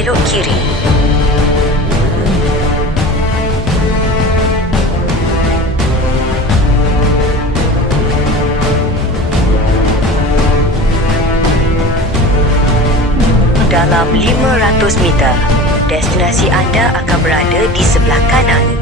belok kiri. Dalam 500 meter, destinasi anda akan berada di sebelah kanan.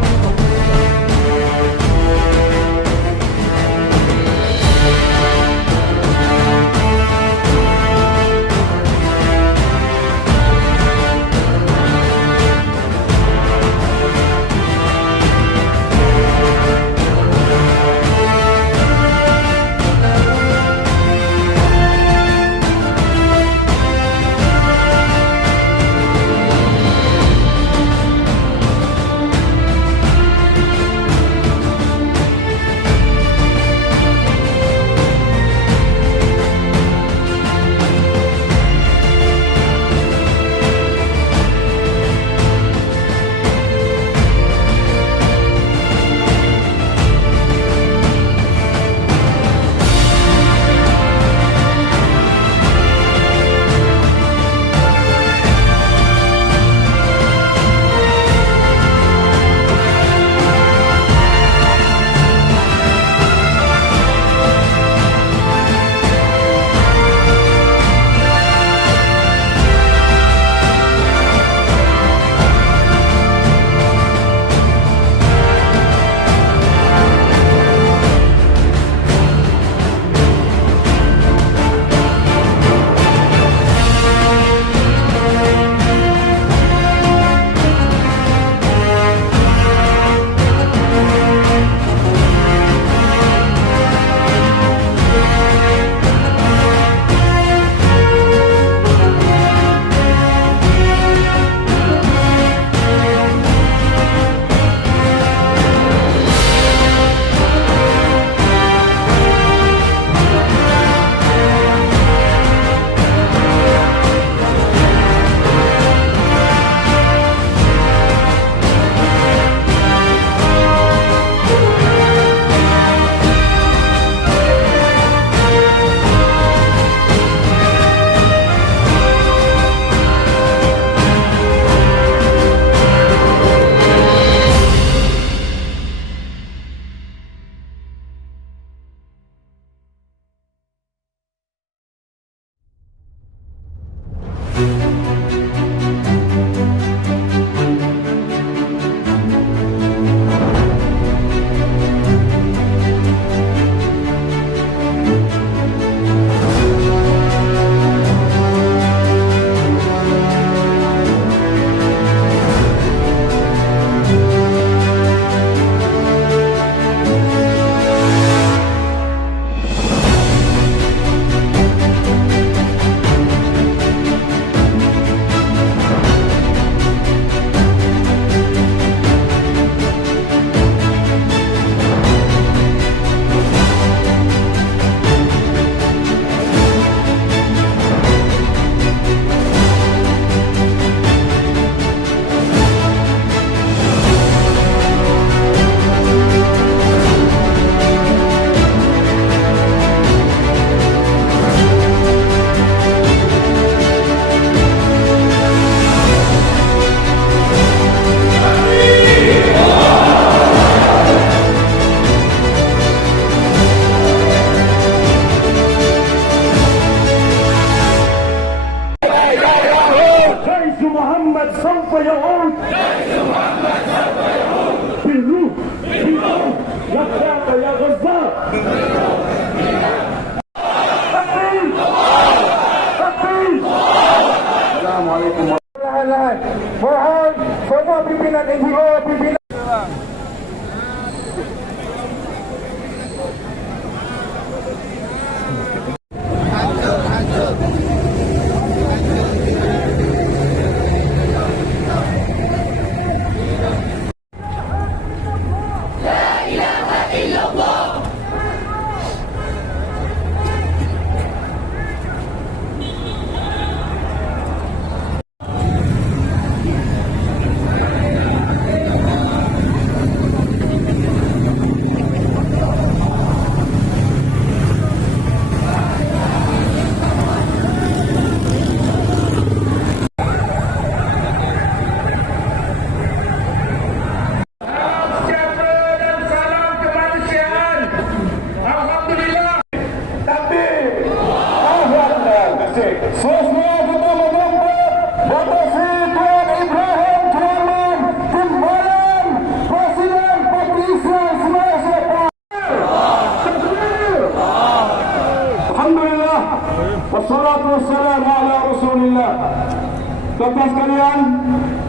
سوف يعود بالروح يا غزال Assalamualaikum warahmatullahi wabarakatuh. Mohon semua pimpinan NGO, pimpinan La ilaha illallah. Wassalatu wassalamu ala Rasulillah. Tuan-tuan sekalian,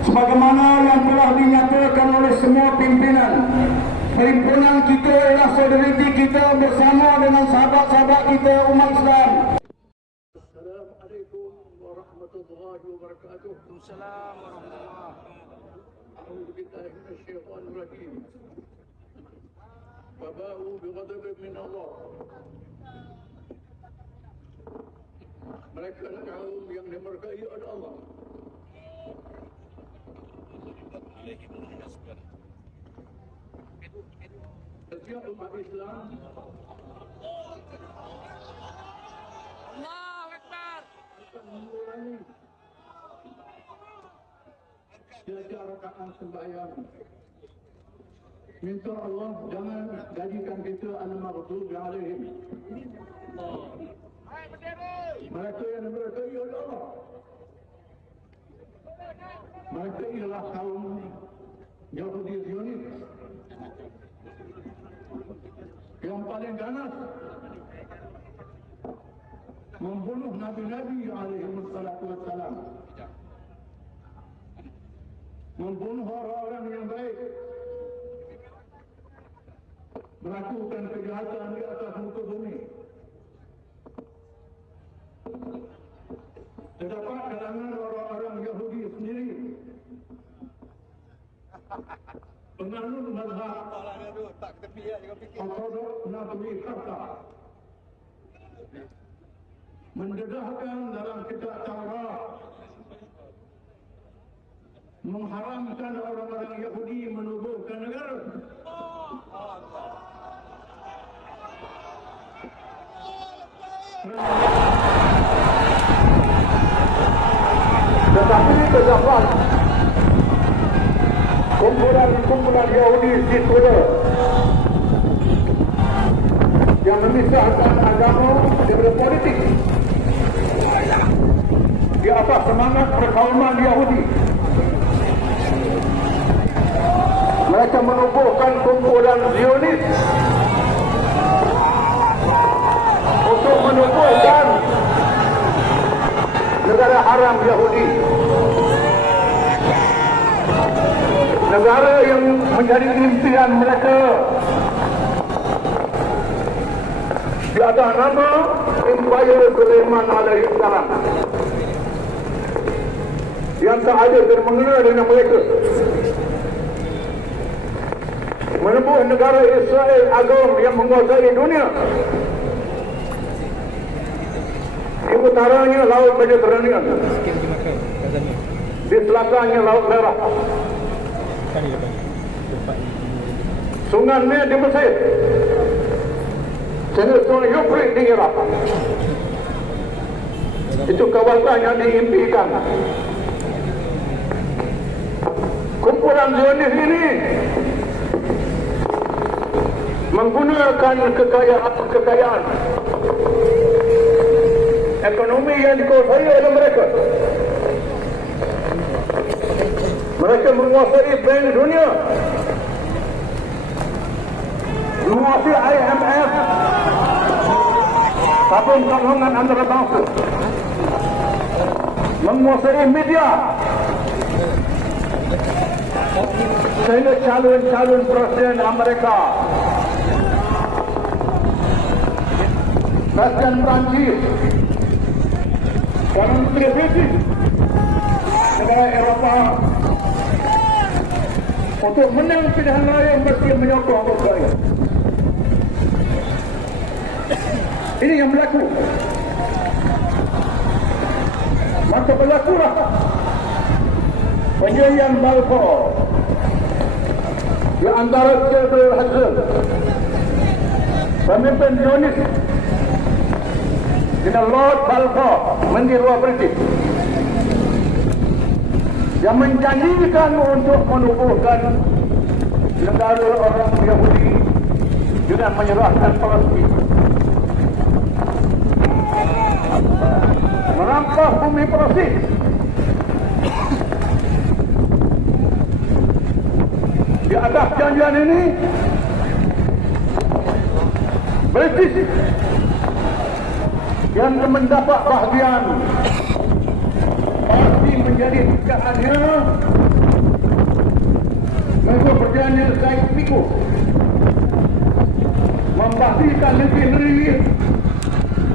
sebagaimana yang telah dinyatakan oleh semua pimpinan, perhimpunan kita ialah solidariti kita bersama dengan sahabat-sahabat kita umat Islam. Assalamualaikum warahmatullahi wabarakatuh. Assalamualaikum warahmatullahi wabarakatuh. A'udzu billahi minasyaitonir rajim. Wa ba'u bighadabin min Allah. Mereka kaum yang dimurkai oleh Allah. Setiap umat Islam Allahu Akbar akan mengulangi jaga rakaat sembahyang. Minta Allah jangan jadikan kita al-maghdubi alaihim. Mereka yang diberkahi oleh Allah. Mereka ialah kaum Yahudi Zionis yang paling ganas membunuh Nabi-Nabi alaihi wassalatu wassalam, membunuh orang-orang yang baik, melakukan kejahatan di atas muka bumi. Terdapat kalangan orang-orang Yahudi sendiri penganut mazhab Ortodok Nabi Karta mendedahkan dalam kitab Taurat mengharamkan orang-orang Yahudi menubuhkan negara. Tetapi terdapat kumpulan Yahudi Siswada yang memisahkan agama daripada politik di atas semangat perkauman Yahudi. Mereka menubuhkan kumpulan Zionis untuk menubuhkan negara haram Yahudi, negara yang menjadi impian mereka di atas nama Empire Sulaiman alaihi salam yang tak ada dan mengenal dengan mereka, menubuh negara Israel agam yang menguasai dunia. Di utaranya Laut Mediterranean, di selatannya Laut Merah, Sungai Nil di Mesir, Sungai Euphrates di Iraq. Itu kawasan yang diimpikan. Kumpulan Zionis ini menggunakan kekayaan ekonomi yang dikuasai oleh mereka. Mereka menguasai bank dunia, menguasai IMF, tabung tanggungan antarabangsa, menguasai media, sehingga calon presiden Amerika, Presiden Perancis, Perdana Menteri British, negara Eropah, untuk menang pilihan raya mesti menyokong Australia. Ini yang berlaku. Maka berlakulah perjanjian Balfour di antara Theodore Herzl, pemimpin Zionis, dengan Lord Balfour, Menteri Luar British, yang menjanjikan untuk menubuhkan negara orang Yahudi dengan menyerahkan Palestin, merampas bumi Palestin. Di atas janjian ini, British yang mendapat bahagian pasti menjadi tugahannya untuk perjalanan Said Piko membahagikan negeri-negeri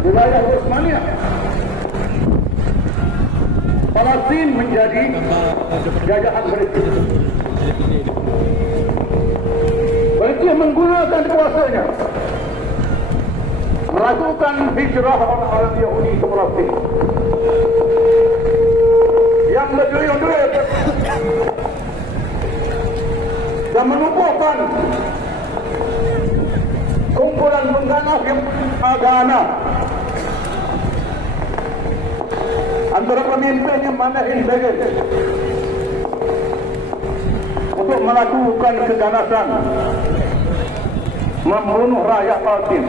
wilayah Osmania. Palestin menjadi jajahan mereka. Mereka menggunakan kuasanya melakukan hijrah orang-orang Yahudi ke Palestin yang berduyun-duyun dan menumpukan kumpulan pengganas yang agama antara pemimpin yang Manahin Begin untuk melakukan keganasan membunuh rakyat Palestin,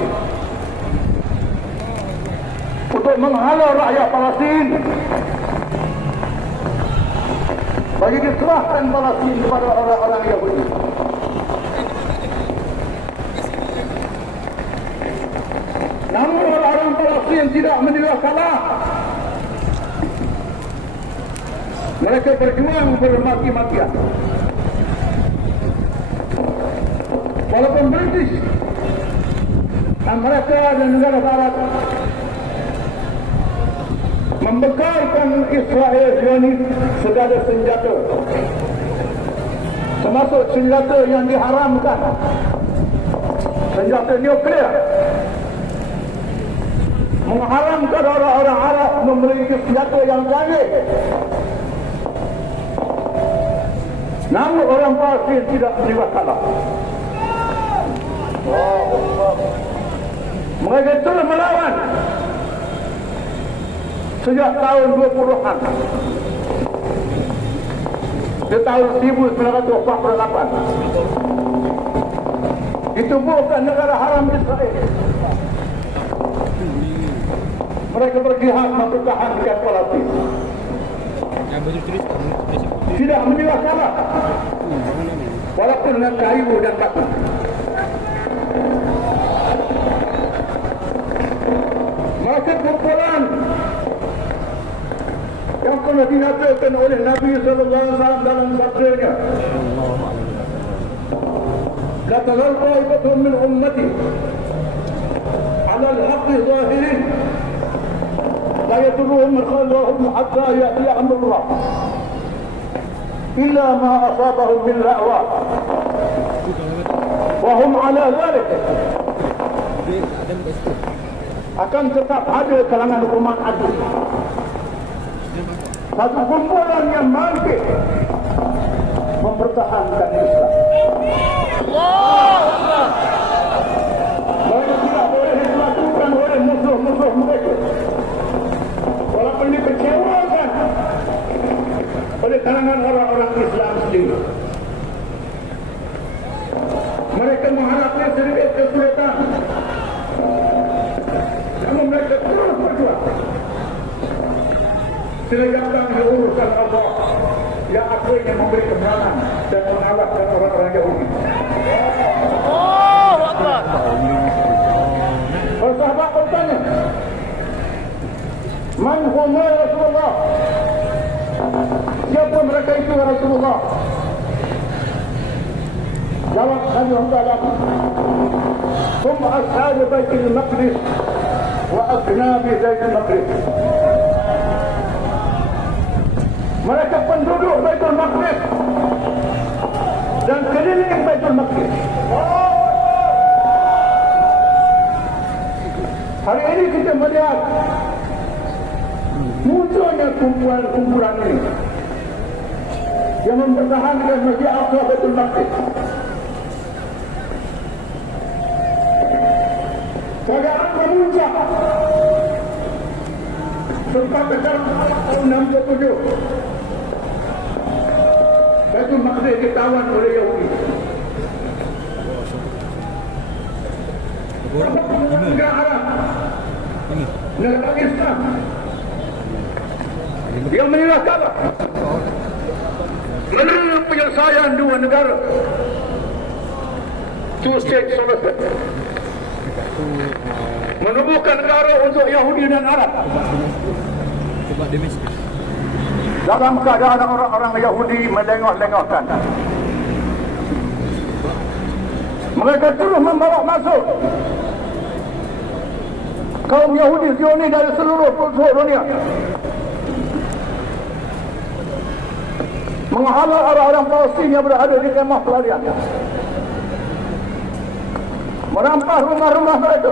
untuk menghalau rakyat Palestin bagi diserahkan Palestin kepada orang-orang Yahudi. Namun orang-orang Palestin tidak menilai kalah. Mereka berjuang bermaki-makian. Walaupun British Amerika dan negara barat membekalkan Israel Zionis segala senjata, termasuk senjata yang diharamkan, senjata nuklear, mengharamkan orang-orang Arab memiliki senjata yang canggih. Namun orang Palestin tidak terlibat kalah. Mereka terus melawan sejak tahun 20-an. Di tahun 1948 ditubuhkan negara haram Israel. Mereka berjihad mempertahankan Palestin. Tidak menyerah kalah, walaupun dengan kayu dan batu. Maka kumpulan yang pernah dinyatakan oleh Nabi SAW dalam sabdanya, kata al-qa'ibatun min ummati ala al-haqq zahirin la yadurruhum man khalfahum hatta ya'ti amrullah illa ma asabahum min la'wa wa hum ala dhalik. Akan tetap ada kalangan umat adu, satu kumpulan yang mampu mempertahankan Islam. Mereka tidak boleh dilakukan oleh musuh-musuh mereka, walaupun dikecewakan oleh kalangan orang-orang Islam sendiri. Mereka menghadapi sedikit kesulitan, namun mereka terus berjuang sehingga urusan Allah yang akhirnya memberi kemenangan dan mengalahkan orang-orang Yahudi. Allahu Akbar. Sahabat bertanya, Man huma ya Rasulullah? Siapa mereka itu ya Rasulullah? Jawab Nabi Muhammad, hum ashab Baitul Maqdis wa abnabi Baitul Maqdis. Mereka penduduk Baitul Maqdis dan keliling Baitul Maqdis. Hari ini kita melihat munculnya kumpulan-kumpulan ini yang mempertahankan Masjid Aqsa Baitul Maqdis. Keadaan memuncak sampai tahun 67. Baitul Maqdis ditawan oleh Yahudi. Negara Arab, negara Islam yang menilai kalah menerima penyelesaian dua negara, two state solution, menubuhkan negara untuk Yahudi dan Arab. Dalam keadaan orang-orang Yahudi melengok-lengokkan, mereka terus membawa masuk kaum Yahudi Zionis dari seluruh penjuru dunia, menghalau orang-orang Palestin yang berada di kemah pelarian, merampas rumah-rumah mereka,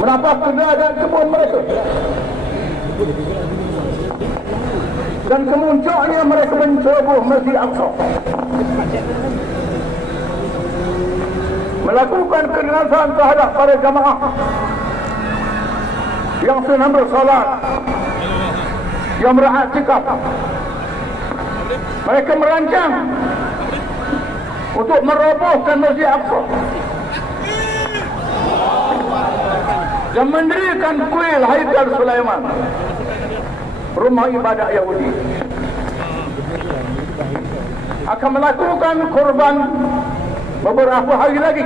merampas kedai dan kebun mereka, dan kemuncaknya mereka menceroboh Masjid Aqsa, melakukan kekerasan terhadap para jamaah yang sedang bersolat, yang beriktikaf. Mereka merancang untuk merobohkan Masjid Aqsa dan mendirikan kuil Haikal Sulaiman, rumah ibadah Yahudi. Akan melakukan korban beberapa hari lagi.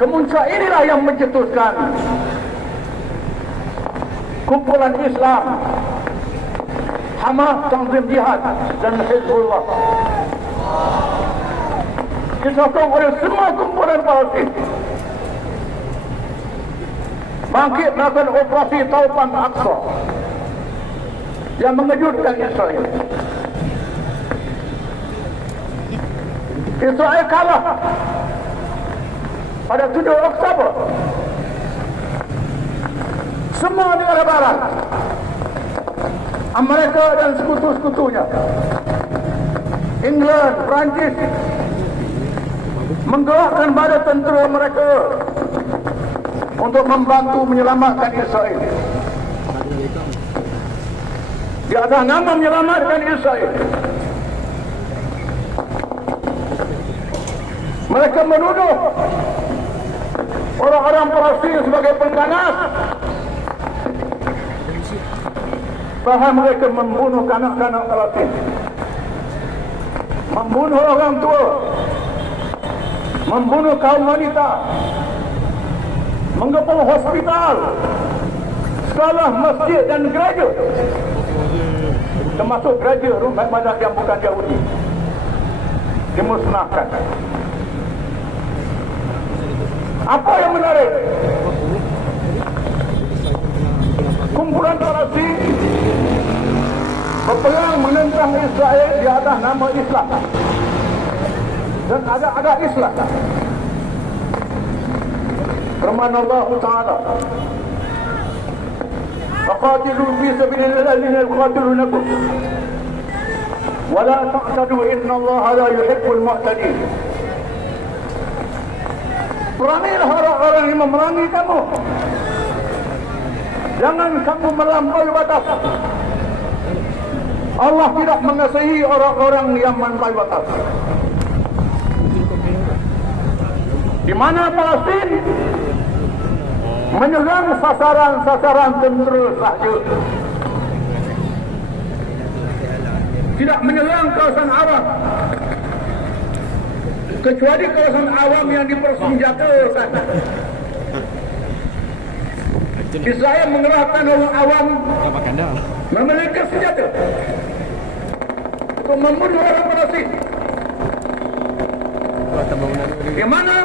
Kemuncak inilah yang mencetuskan kumpulan Islam, Hamas, Tanzim Jihad dan Hizbullah, disokong oleh semua kumpulan Palestin, bangkit melakukan operasi Taufan Aqsa yang mengejutkan Israel. Israel kalah pada 7 Oktober. Semua negara barat, Amerika dan sekutu-sekutunya, England, Perancis, menggerakkan bala tentera mereka untuk membantu menyelamatkan Israel. Di atas nama menyelamatkan Israel, mereka menuduh orang-orang Palestin sebagai pengganas, bahawa mereka membunuh kanak-kanak Palestin, membunuh orang tua, membunuh kaum wanita, mengepung hospital, sekolah, masjid dan gereja, termasuk gereja rumah ibadah yang bukan Yahudi, dimusnahkan. Apa yang menarik? Kumpulan Palestin berperang menentang Israel di atas nama Islam dan ada Islam. Firman Allah Taala, "Faqatilu fi sabilillahi alladhina yuqatilunakum wa la ta'tadu innallaha la yuhibbul mu'tadin." Perangilah orang-orang yang memerangi kamu. Jangan kamu melampaui batas. Allah tidak mengasihi orang-orang yang melampaui batas. Di mana Palestin menyerang sasaran-sasaran tentera sahaja, tidak menyerang kawasan awam, kecuali kawasan awam yang dipersenjatakan. Israel mengerahkan orang awam memiliki senjata untuk membunuh orang Palestin. Di mana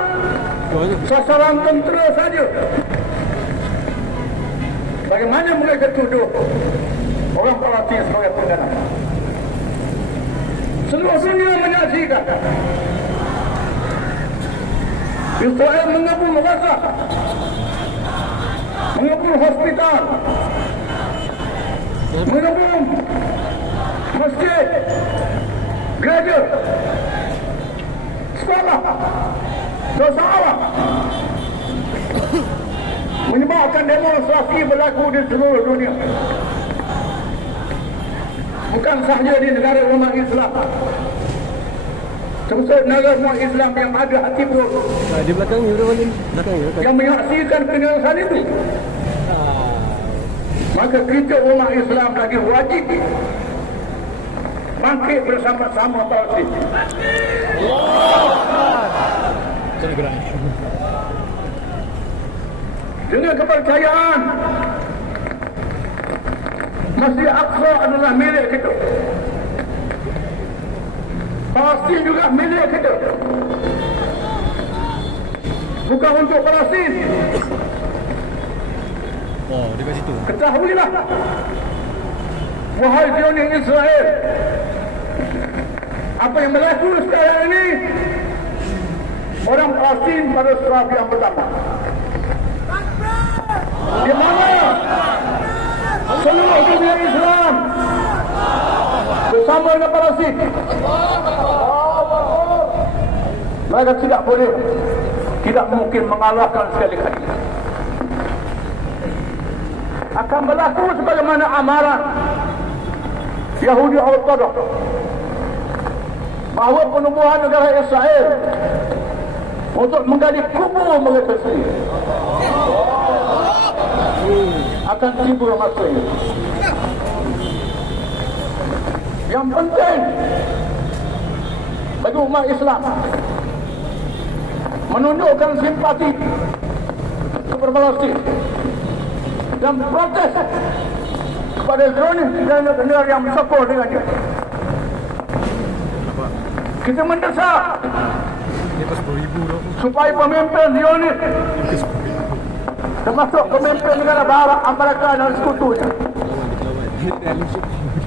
sasaran tentera saja. Bagaimana mereka tuduh orang Palestin sebagai pengganas? Seluruh dunia menyaksikan Israel mengebom Gaza, mengebom hospital, mengebom masjid, gereja, sekolah, dosa, menyebabkan demonstrasi berlaku di seluruh dunia. Bukan sahaja di negara umat Islam, termasuk negara umat Islam yang ada hati buruk, di belakang yang menyaksikan penyelesaian itu. Maka kita umat Islam lagi wajib bangkit bersama-sama Palestin. Dengan kepercayaan Masjid Aqsa adalah milik kita, Palestin juga milik kita. Bukan untuk Palestin. Oh, dekat situ. Ketahuilah, wahai Zionis Israel, apa yang berlaku sekarang ini, orang Palestin pada serah yang pertama. Di mana seluruh dunia Islam bersama dengan Palestin, mereka tidak boleh, tidak mungkin mengalahkan sekali-kali. Akan berlaku sebagaimana amaran Yahudi Ortodok bahawa penubuhan negara Israel untuk menggali kubur mereka sendiri akan timbul masanya. Yang penting bagi umat Islam menunjukkan simpati kepada Palestin dan protes kepada Zionis dan negara yang bersekutu dengannya. Kita mendesak supaya pemimpin Zionis, termasuk pemimpin negara Barat, Amerika dan sekutunya,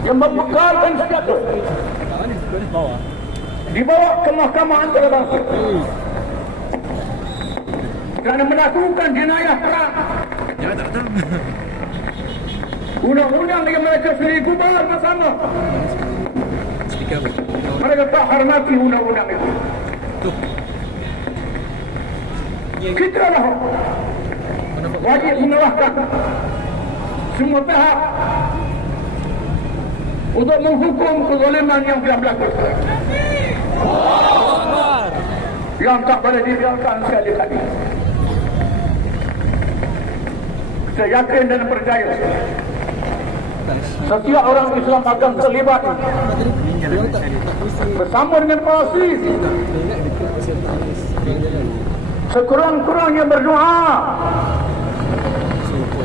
yang membekalkan senjata, dibawa ke mahkamah antarabangsa kerana melakukan jenayah perang. Undang-undang yang mereka sendiri gubar bersama. Mereka tak hormati undang-undang itu. Kita lah wajib mengalahkan semua pihak untuk menghukum kezaliman yang telah berlaku, yang tak boleh dibiarkan sekali-kali. Saya yakin dan percaya setiap orang Islam akan terlibat bersama dengan Palestin, sekurang-kurangnya berdoa,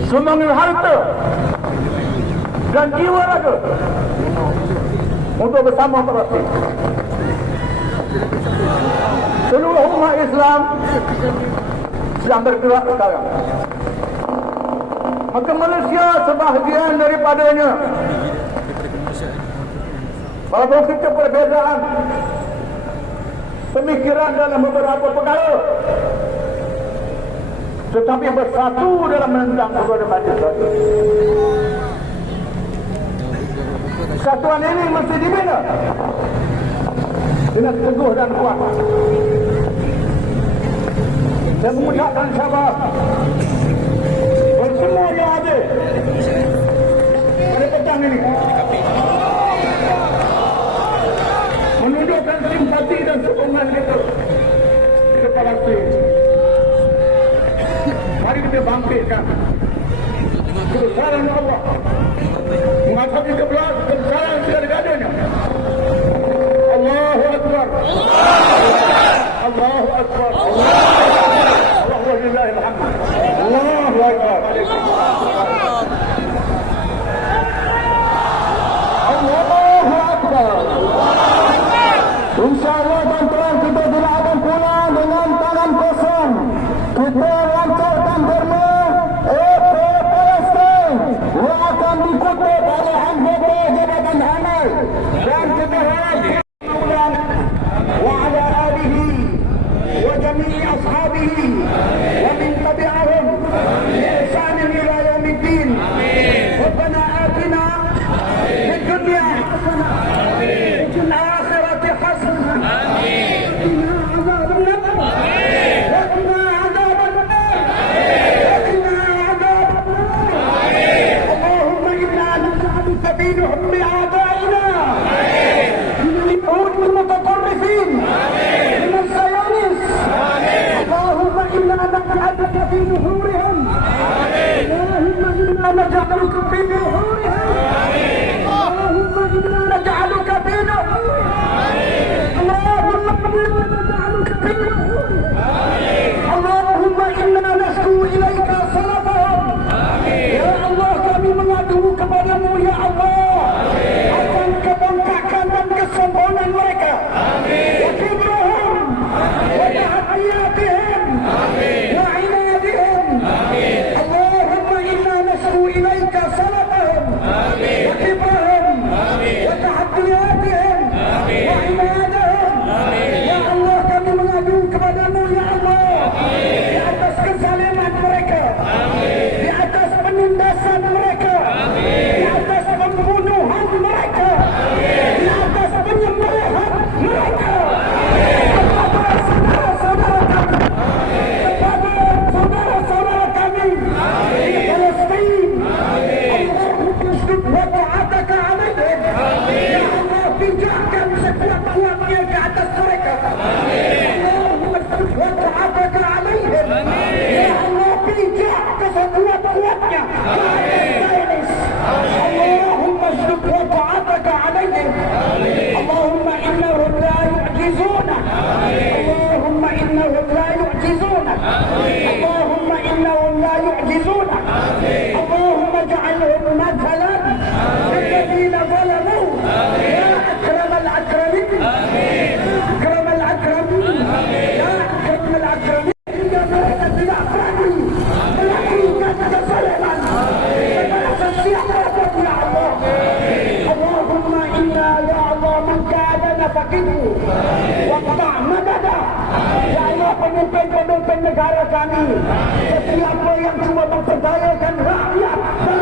sumbangkan harta dan jiwa raga untuk bersama Palestin. Seluruh umat Islam sedang bergerak sekarang. Maka Malaysia sebahagian daripadanya, walaupun kita perbezaan pemikiran dalam beberapa perkara, tetapi bersatu dalam menentang keberadaan Israel. Kesatuan ini mesti dibina dengan teguh dan kuat. Saya mengucapkan sabar semua yang ada pada petang ini, menunjukkan simpati dan sokongan kita kepada Palestin. Mari kita bangkitkan kebesaran Allah, menghadapi kebesaran segala-galanya. Allahu Akbar, Allahu Akbar, Allahu Lillahil hamd, Allahu Akbar. Allahu Akbar. InsyaAllah tuan-tuan, kita tidak akan pulang dengan tangan kosong. Kita lancarkan derma ke Palestin yang akan dikutip oleh anggota Jabatan Amal, dan kita harap وعلى آله وجميع أصحابه ومن تبعهم بإحسان إلى يوم الدين. ربنا آتنا في الدنيا حسنة وفي الآخرة حسنة وقنا عذاب النار، وقنا عذاب النار، وقنا عذاب النار. اللهم إنا نسألك في نحور أعدائنا من اليهود المتطرفين، من الزيونس. اللهم إنا نجعلك في نحورهم، اللهم إنا نجعلك في نحورهم، اللهم إنا نجعلك في نحورهم، اللهم إنا نجعلك في نحورهم. memimpin negara kami. Setiapa yang cuma memperdayakan rakyat dan